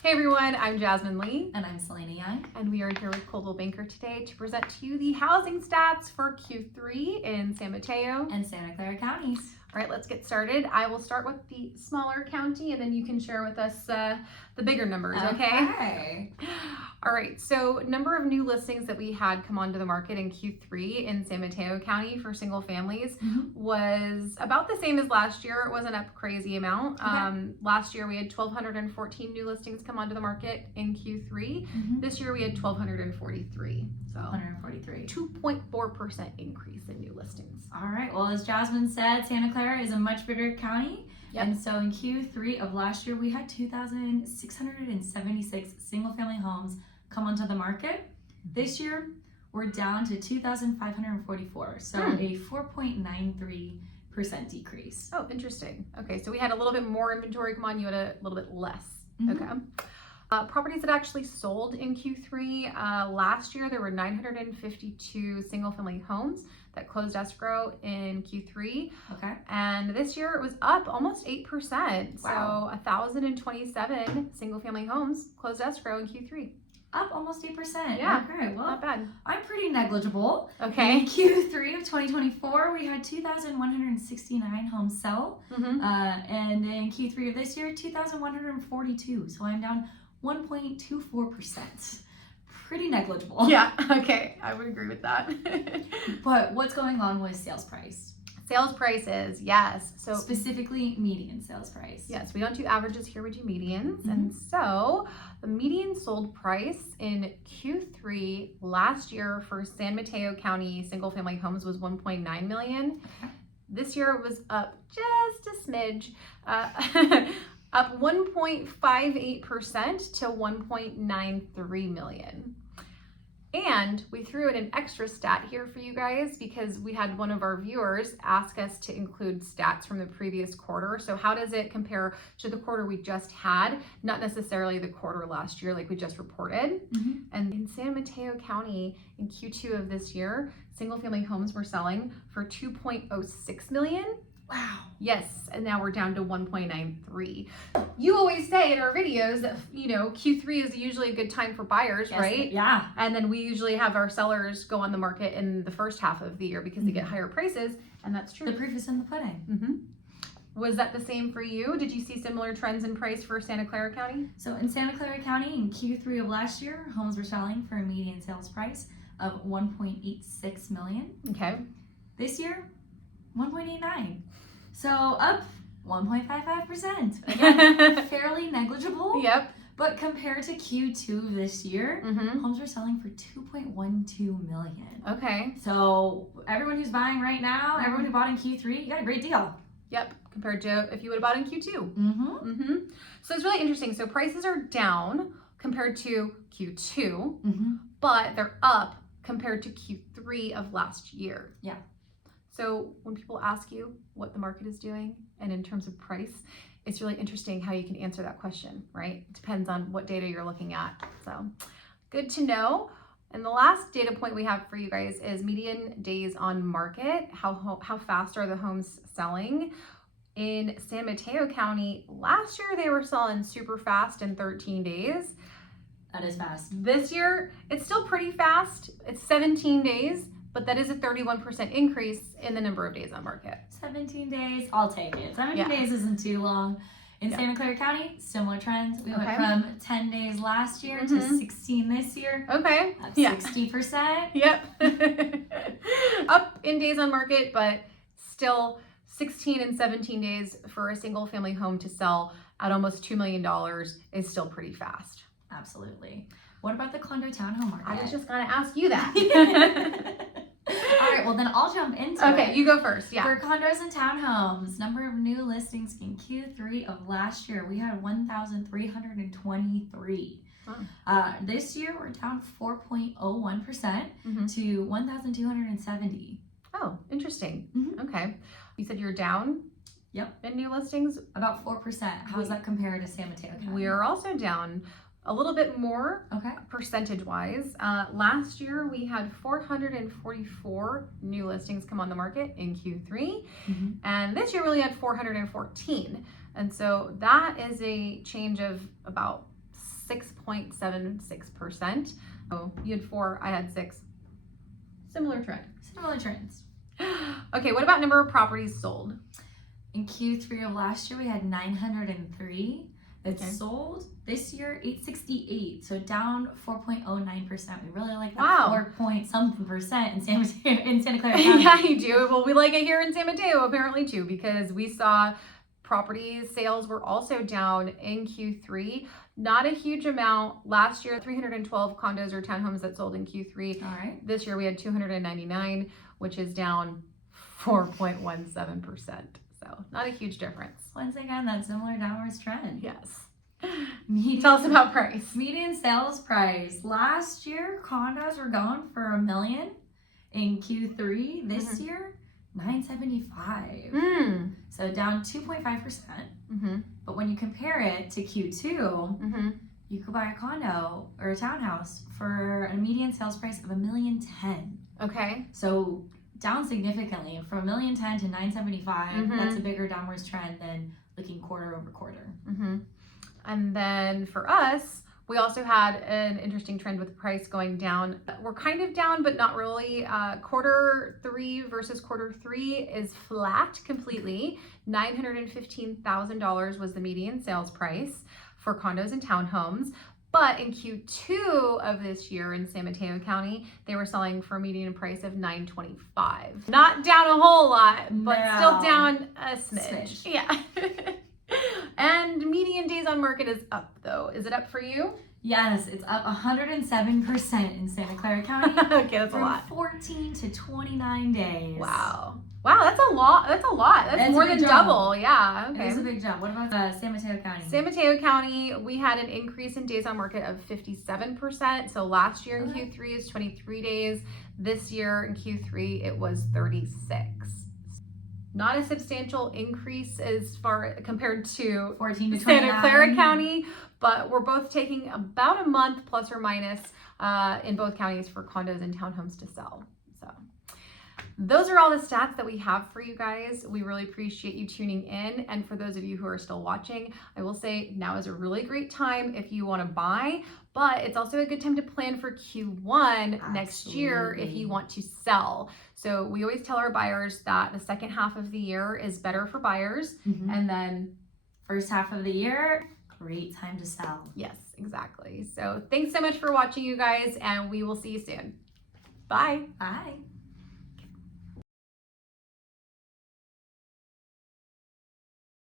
Hey everyone, I'm Jasmine Lee. And I'm Selena Young. And we are here with Coldwell Banker today to present to you the housing stats for Q3 in San Mateo and Santa Clara counties. All right, let's get started. I will start with the smaller county and then you can share with us the bigger numbers, okay? All right, so number of new listings that we had come onto the market in Q3 in San Mateo County for single families was about the same as last year. It wasn't a crazy amount. Last year we had 1,214 new listings come onto the market in Q3. This year we had 1,243. So 143. 2.4% increase in new listings. All right, well, as Jasmine said, Santa Clara is a much bigger county. Yep. And so in Q3 of last year, we had 2,676 single family homes come onto the market. This year, we're down to 2,544, so a 4.93% decrease. Oh, interesting. Okay, so we had a little bit more inventory come on, you had a little bit less. Okay. Properties that actually sold in Q3, last year there were 952 single family homes that closed escrow in Q3. Okay. And this year it was up almost 8%. Wow. So 1,027 single family homes closed escrow in Q3. Up almost 8%. Yeah. Okay, well, not bad. I'm pretty negligible. Okay. In Q3 of 2024, we had 2,169 homes sell. And in Q3 of this year, 2,142. So I'm down 1.24%. Pretty negligible. Yeah, okay, I would agree with that. But what's going on with sales price? Sales prices, yes. So specifically median sales price. Yes, we don't do averages here, we do medians. And so the median sold price in Q3 last year for San Mateo County single family homes was 1.9 million. This year it was up just a smidge, up 1.58% to 1.93 million. And we threw in an extra stat here for you guys because we had one of our viewers ask us to include stats from the previous quarter. So how does it compare to the quarter we just had? Not necessarily the quarter last year like we just reported. And in San Mateo County in Q2 of this year, single family homes were selling for 2.06 million. Wow. Yes, and now we're down to 1.93. You always say in our videos that, you know, Q3 is usually a good time for buyers, right? Yeah. And then we usually have our sellers go on the market in the first half of the year because they get higher prices, and that's true. The proof is in the pudding. Was that the same for you? Did you see similar trends in price for Santa Clara County? So in Santa Clara County in Q3 of last year, homes were selling for a median sales price of 1.86 million. Okay. This year, 1.89. So up 1.55%. Again, fairly negligible. Yep. But compared to Q2 this year, homes were selling for 2.12 million. Okay. So everyone who's buying right now, everyone who bought in Q3, you got a great deal. Yep, compared to if you would have bought in Q2. So it's really interesting. So prices are down compared to Q2, but they're up compared to Q3 of last year. Yeah. So when people ask you what the market is doing and in terms of price, it's really interesting how you can answer that question, right? It depends on what data you're looking at. So good to know. And the last data point we have for you guys is median days on market. How fast are the homes selling? In San Mateo County, last year they were selling super fast in 13 days. That is fast. This year, it's still pretty fast. It's 17 days. But that is a 31% increase in the number of days on market. 17 days, I'll take it. 17 days isn't too long. In Santa Clara County, similar trends. We went from 10 days last year to 16 this year. Okay. Up 60%. Yep. Up in days on market, but still 16 and 17 days for a single family home to sell at almost $2 million is still pretty fast. Absolutely. What about the condo townhome market? I was just going to ask you that. All right, well then I'll jump into it. Okay, you go first. Yeah. For condos and townhomes, number of new listings in Q3 of last year, we had 1,323. This year, we're down 4.01% to 1,270. Oh, interesting. Okay. You said you're down? Yep. In new listings? About 4%. How does that compare to San Mateo County? We're also down a little bit more percentage-wise. Last year, we had 444 new listings come on the market in Q3, and this year we only had 414. And so that is a change of about 6.76%. Oh, you had 4, I had 6. Similar trend. Similar trends. Okay, what about number of properties sold? In Q3 of last year, we had 903 that Okay. sold. This year, 868, so down 4.09%. We really like that. Wow. 4-point-something% in Santa Clara County. Yeah, you do. Well, we like it here in San Mateo apparently too, because we saw property sales were also down in Q3. Not a huge amount. Last year, 312 condos or townhomes that sold in Q3. All right. This year we had 299, which is down 4.17%. So not a huge difference. Once again, that similar downwards trend. Yes. Tell us about price. Median sales price. Last year, condos were going for $1 million in Q3. This year, $975. So down 2.5%. But when you compare it to Q2, you could buy a condo or a townhouse for a median sales price of $1.010 million. Okay. So down significantly from $1.010 million to $975. That's a bigger downwards trend than looking quarter over quarter. And then for us, we also had an interesting trend with price going down. We're kind of down, but not really. Quarter 3 versus quarter 3 is flat completely. $915,000 was the median sales price for condos and townhomes. But in Q2 of this year in San Mateo County, they were selling for a median price of $925. Not down a whole lot, but still down a smidge. Yeah. And median days on market is up though. Is it up for you? Yes, it's up 107% in Santa Clara County. Okay, that's a lot. 14 to 29 days. Wow. Wow, that's a lot. That's a lot. That's more than double. Yeah. Okay. It is a big jump. What about San Mateo County? San Mateo County, we had an increase in days on market of 57%. So last year in Q3 is 23 days. This year in Q3 it was 36. Not a substantial increase as far compared to 14 to 29. Santa Clara County, but we're both taking about a month plus or minus in both counties for condos and townhomes to sell. So those are all the stats that we have for you guys. We really appreciate you tuning in. And for those of you who are still watching, I will say now is a really great time if you want to buy, but it's also a good time to plan for Q1 next year if you want to sell. So we always tell our buyers that the second half of the year is better for buyers. And then first half of the year, great time to sell. Yes, exactly. So thanks so much for watching, you guys, and we will see you soon. Bye. Bye.